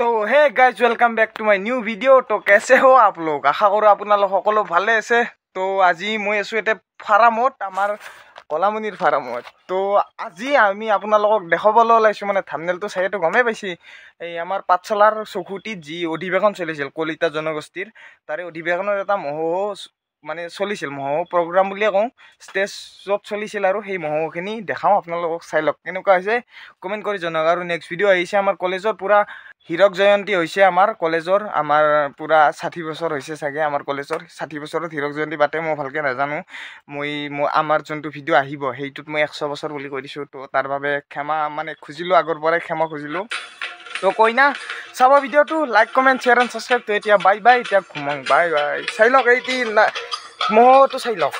तो hey guys welcome back to my new video. तो कैसे हो आप लोग? आशा करो আপোনালোক সকলো ভালে আছে। তো আজি মই আছো এতে ফাৰ্মত, আমাৰ কলামনিৰ ফাৰ্মত। তো আজি আমি আপোনালোকক দেখাবলৈ ওলাইছো, মানে থাম্বনেলটো চাইতো গমেই পাইছি, এই আমাৰ পাঠশালাৰ চকুটিত যি অধিৱেশন চলিছিল কলিতা জনগোষ্ঠীৰ, তাৰে অধিৱেশনৰ এটা মানে চলিছিল মহো প্ৰগ্ৰাম বুলিয়ে কওঁ, ষ্টেজত চলিছিল। আৰু সেই মহোখিনি দেখাওঁ আপোনালোকক, চাই লওক কেনেকুৱা হৈছে, কমেণ্ট কৰি জনাওক। আৰু নেক্সট ভিডিঅ' আহিছে আমাৰ কলেজৰ পূৰা হীৰক জয়ন্তী হৈছে, আমাৰ কলেজৰ আমাৰ পূৰা 60 বছৰ হৈছে চাগে। আমাৰ কলেজৰ 60 বছৰত হীৰক জয়ন্তী পাতে, মই ভালকৈ নাজানো। মই আমাৰ যোনটো ভিডিঅ' আহিব সেইটোত মই 100 বছৰ বুলি কৈ দিছোঁ। তো তাৰ বাবে ক্ষমা মানে খুজিলোঁ, আগৰ পৰাই ক্ষমা খুজিলোঁ। তো কৈ না চাব ভিডিঅ'টো, like comment share and subscribe. তো এতিয়া বাই বাই, এতিয়া ঘুমং, বাই বাই। চাই লওক এইটি মহটো চাই লওক।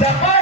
Japa